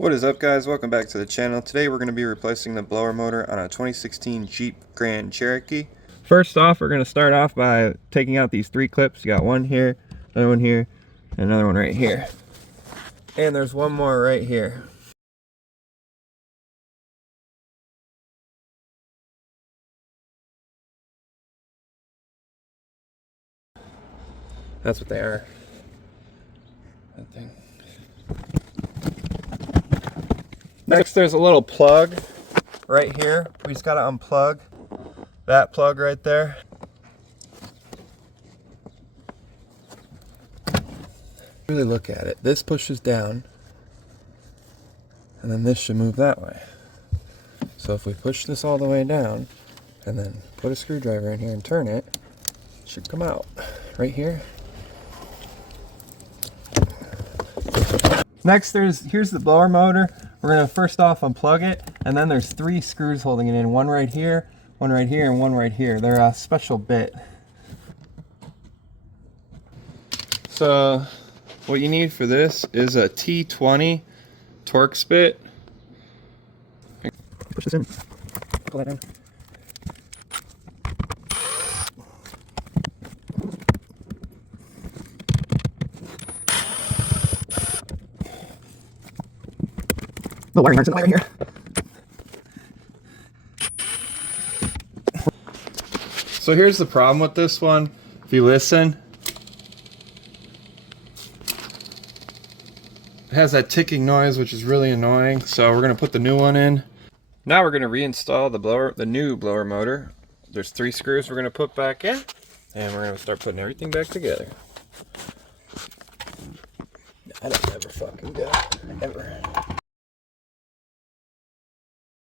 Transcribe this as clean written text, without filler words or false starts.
What is up, guys? Welcome back to the channel. Today we're going to be replacing the blower motor on a 2016 Jeep Grand Cherokee. First off, we're going to start off by taking out these three clips. You got one here, another one here, and another one right here. And there's one more right here. That's what they are. That thing. Next, there's a little plug right here. We just got to unplug that plug right there. Really look at it. This pushes down, and then this should move that way. So if we push this all the way down, and then put a screwdriver in here and turn it, it should come out right here. Next, here's the blower motor. We're gonna first off unplug it, and then there's three screws holding it in. One right here, one right here, and one right here. They're a special bit. So what you need for this is a T20 Torx bit. Push this in. Pull that down. The wiring harness is right here. So here's the problem with this one. If you listen, it has that ticking noise, which is really annoying. So we're gonna put the new one in. Now we're gonna reinstall the new blower motor. There's three screws we're gonna put back in, and we're gonna start putting everything back together. I don't ever fucking go, ever.